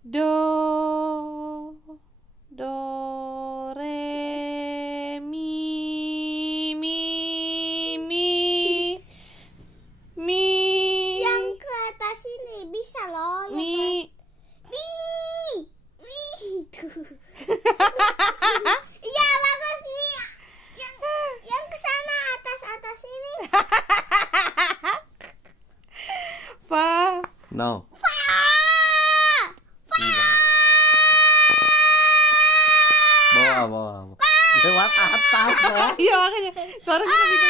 Do, do, re, mi, mi. Yang ke atas ini bisa loh. Mi. Mi. Iya bagus mi. Yang ke sana atas ini. Fa. No. Bawah. Lewat atas ya. Iya makanya suara kita beda.